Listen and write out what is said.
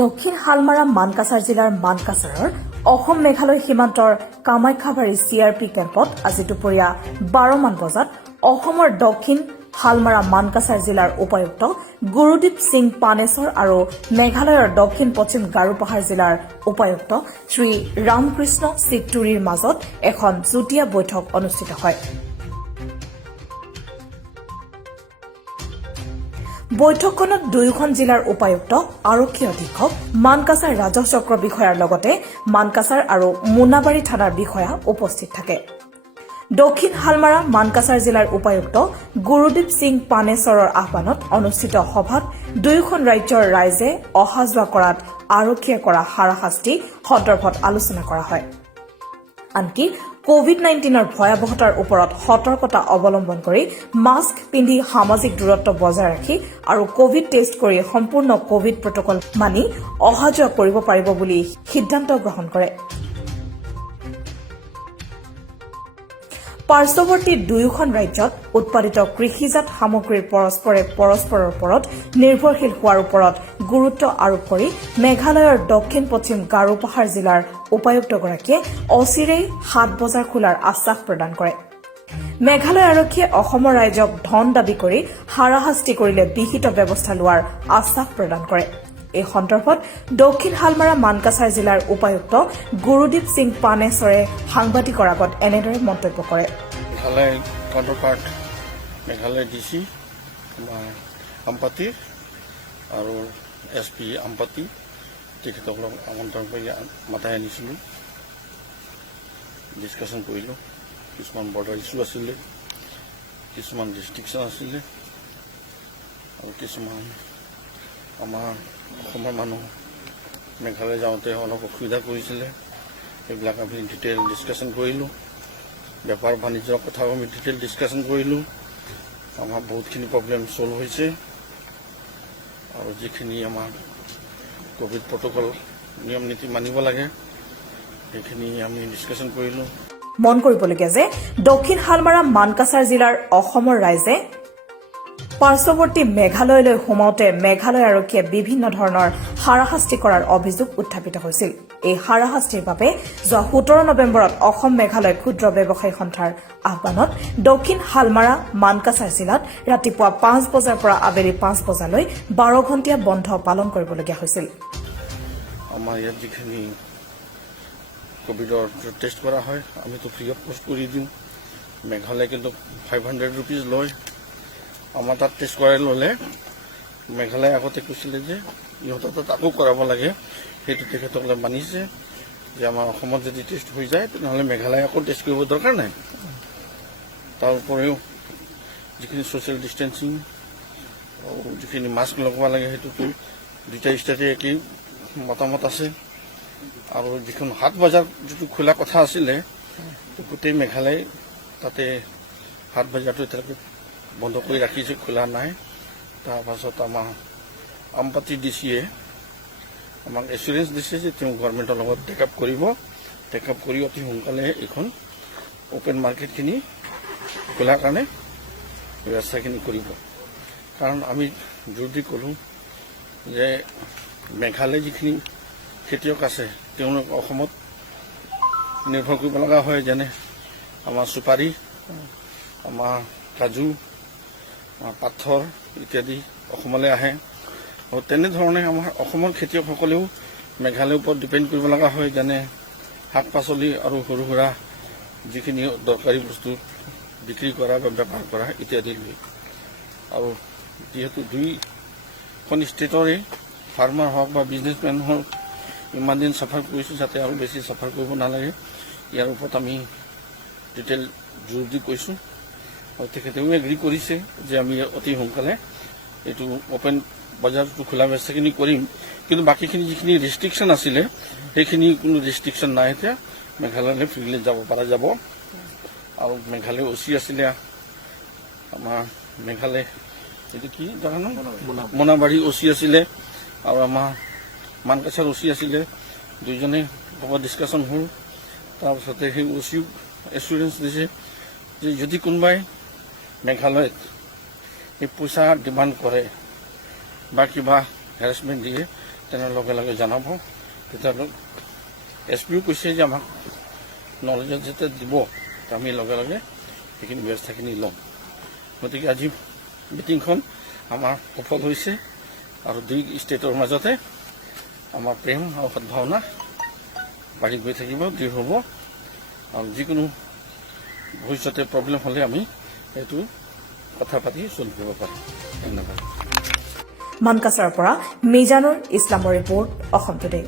দক্ষিণ হালমাৰা মানকাছাৰ জিলাৰ মানকাছাৰৰ অসম মেঘালয় সীমান্তৰ কামাখ্যাবাৰী CRP কেম্পত আজি দুপৰীয়া 12 মান বজাত অসমৰ দক্ষিণ হালমাৰা মানকাছাৰ জিলাৰ উপায়ুক্ত গুৰুদীপ সিং পানেশ্বৰ আৰু মেঘালয়ৰ দক্ষিণ পশ্চিম গাৰো পাহাৰ জিলাৰ উপায়ুক্ত শ্ৰী ৰামকৃষ্ণ চিট্টুৰীৰ মাজত এখন যুটীয়া বৈঠক অনুষ্ঠিত হয়। বৈঠকখনত দুয়োখন জিলাৰ উপায়ুক্ত আৰক্ষী অধীক্ষক মানকাছাৰ ৰাজহ চক্ৰ বিষয়াৰ লগতে মানকাছাৰ আৰু মোনাবাৰী থানাৰ বিষয়া উপস্থিত থাকে। দক্ষিণ হালমাৰা মানকাছাৰ জিলাৰ উপায়ুক্ত গুৰুদীপ সিং পানেশ্বৰৰ আহ্বানত অনুষ্ঠিত সভাত দুয়োখন ৰাজ্যৰ ৰাইজে অহা যোৱা কৰাত আৰক্ষীয়ে কৰা হাৰাশাস্তি সন্দৰ্ভত আলোচনা কৰা হয়। আনকি কোভিড-19ৰ ভয়াৱহতাৰ ওপৰত সতৰ্কতা অৱলম্বন কৰি মাস্ক পিন্ধি সামাজিক দূৰত্ব বজাই ৰাখি আৰু কোভিড টেষ্ট কৰি সম্পূৰ্ণ কোভিড প্ৰটকল মানি অহা যোৱা কৰিব পাৰিব বুলি সিদ্ধান্ত গ্ৰহণ কৰে। পাৰ্শ্বৱৰ্তী দুয়োখন ৰাজ্যত উৎপাদিত কৃষিজাত সামগ্ৰীৰ পৰস্পৰৰ ওপৰত নিৰ্ভৰশীল হোৱাৰ ওপৰত গুৰুত্ব আৰোপ কৰি মেঘালয়ৰ দক্ষিণ পশ্চিম গাৰো পাহাৰ জিলাৰ উপায়ুক্তগৰাকীয়ে অচিৰেই 7 বজাৰ খোলাৰ আশ্বাস প্ৰদান কৰে। মেঘালয় আৰক্ষীয়ে অসমৰ ৰাইজক ধন দাবী কৰি হাৰাশাস্তি কৰিলে বিহিত ব্যৱস্থা লোৱাৰ আশ্বাস প্ৰদান কৰে। এই সন্দৰ্ভত দক্ষিণ হালমাৰা মানকাছাৰ জিলাৰ উপায়ুক্ত গুৰুদীপ সিং পানেশ্বৰে সাংবাদিকৰ আগত এনেদৰে মন্তব্য কৰে। মেঘালয় কাউণ্টাৰপাৰ্ট মেঘালয় DC আম্পাতি আৰু SP আম্পাতি তেখেতসকলক আমন্ত্ৰণ কৰি মাতাই আনিছিলোঁ, ডিছকাশ্যন কৰিলোঁ। কিছুমান বৰ্ডাৰ ইছ্যু আছিলে, কিছুমান ৰেষ্ট্ৰিকশ্যন আছিলে আৰু কিছুমান আমাৰ অসমৰ মানুহ মেঘালয় যাওঁতে অলপ অসুবিধা কৰিছিলে, সেইবিলাক আমি ডিটেইল ডিছকাশ্যন কৰিলোঁ। বেপাৰ বাণিজ্যৰ কথাও আমি ডিটেইল ডিছকাশ্যন কৰিলোঁ। আমাৰ বহুতখিনি প্ৰব্লেম ছল্ভ হৈছে আৰু যিখিনি আমাৰ কোভিড প্ৰটকল নিয়ম নীতি মানিব লাগে সেইখিনি আমি ডিছকাশ্যন কৰিলোঁ। মন কৰিবলগীয়া যে দক্ষিণ হালমাৰা মানকাছাৰ জিলাৰ অসমৰ ৰাইজে পাৰ্শ্বৱৰ্তী মেঘালয়লৈ সোমাওঁতে মেঘালয় আৰক্ষীয়ে বিভিন্ন ধৰণৰ হাৰাশাস্তি কৰাৰ অভিযোগ উত্থাপিত হৈছিল। এই হাৰাশাস্তিৰ বাবে যোৱা 17 নৱেম্বৰত অসম মেঘালয় ক্ষুদ্ৰ ব্যৱসায়ী সন্থাৰ আহ্বানত দক্ষিণ হালমাৰা মানকাছাৰ জিলাত ৰাতিপুৱা 5 বজাৰ পৰা আবেলি 5 বজালৈ 12 ঘণ্টীয়া বন্ধ পালন কৰিবলগীয়া হৈছিল। আমাৰ ইয়াত যিখিনি কোভিডৰ টেষ্ট কৰা হয় আমিতো ফ্ৰী অফ কষ্ট কৰি দিওঁ। মেঘালয় কিন্তু 500 ৰুপিজ লয়। আমাৰ তাত টেষ্ট কৰাই ল'লে মেঘালয় আগতে কৈছিলে যে ইহঁতৰ তাত আকৌ কৰাব লাগে, সেইটো তেখেতসকলে মানিছে যে আমাৰ অসমত যদি টেষ্ট হৈ যায় তেনেহ'লে মেঘালয় আকৌ টেষ্ট কৰিব দৰকাৰ নাই। তাৰ উপৰিও যিখিনি ছ'চিয়েল ডিষ্টেঞ্চিং যিখিনি মাস্ক লগোৱা লাগে সেইটোতো দুটা ষ্টেটে একেই মতামত আছে। আৰু যিখন 7 বজাৰ যিটো খোলা কথা আছিলে গোটেই মেঘালয় তাতে 7 বজাৰটো এতিয়ালৈকে বন্ধ কৰি ৰাখিছে, খোলা নাই। তাৰপাছত আমাৰ আম্পাতি DCয়ে আমাক এচুৰেঞ্চ দিছে যে তেওঁ গভৰ্ণমেণ্টৰ লগত টেকআপ কৰি অতি সোনকালে এইখন অ'পেন মাৰ্কেটখিনি খোলাৰ কাৰণে ব্যৱস্থাখিনি কৰিব। কাৰণ আমি জোৰ দি ক'লোঁ যে মেঘালয় যিখিনি খেতিয়ক আছে তেওঁলোক অসমত নিৰ্ভৰ কৰিব লগা হয়, যেনে আমাৰ চুপাৰী, আমাৰ কাজু, আমাৰ পাথৰ ইত্যাদি অসমলৈ আহে। আৰু তেনেধৰণে আমাৰ অসমৰ খেতিয়কসকলেও মেঘালয়ৰ ওপৰত ডিপেণ্ড কৰিব লগা হয়, যেনে শাক পাচলি আৰু সৰু সুৰা যিখিনি দৰকাৰী বস্তু বিক্ৰী কৰা বা বেপাৰ কৰা ইত্যাদি লৈ। আৰু যিহেতু দুইখন ষ্টেটৰে ফাৰ্মাৰ হওক বা বিজনেছমেন হওক ইমান দিন চাফাৰ কৰিছোঁ, যাতে আৰু বেছি চাফাৰ কৰিব নালাগে ইয়াৰ ওপৰত আমি ডিটেইল জোৰ দি কৈছোঁ। আৰু তেখেতেও এগ্ৰী কৰিছে যে আমি অতি সোনকালে এইটো অ'পেন বজাৰটো খোলা ব্যৱস্থাখিনি কৰিম। কিন্তু বাকীখিনি যিখিনি ৰেষ্ট্ৰিকশ্যন আছিলে সেইখিনি কোনো ৰেষ্ট্ৰিকশ্যন নাই। এতিয়া মেঘালয়লৈ ফ্ৰীলি যাব পৰা যাব। আৰু মেঘালয় OC আছিলে আমাৰ মেঘালয় এইটো কি জেগা ন মোনাবাৰী OC আছিলে আৰু আমাৰ মানকাছাৰ OC আছিলে। দুইজনে ক'ৰবাত ডিছকাশ্যন হ'ল। তাৰপিছতে সেই OCও এচুৰেঞ্চ দিছে যে যদি কোনোবাই মেঘালয়ত এই পইচা ডিমাণ্ড কৰে বা কিবা হেৰাছমেণ্ট দিয়ে তেনে লগে লগে জনাব। তেতিয়াহ'লে এছ পিও কৈছে যে আমাক নলেজত যেতিয়া দিব আমি লগে লগে সেইখিনি ব্যৱস্থাখিনি ল'ম। গতিকে আজি মিটিংখন আমাৰ সফল হৈছে আৰু দুই ষ্টেটৰ মাজতে আমাৰ প্ৰেম আৰু সদ্ভাৱনা বাঢ়ি গৈ থাকিব, দৃঢ় হ'ব আৰু যিকোনো ভৱিষ্যতে প্ৰব্লেম হ'লে আমি এইটো কথা পাতি চল্ভ কৰিব পাৰিম। ধন্যবাদ। মানকাছাৰৰ পৰা মিজানুৰ ইছলামৰ ৰিপৰ্ট, অসম টুডে।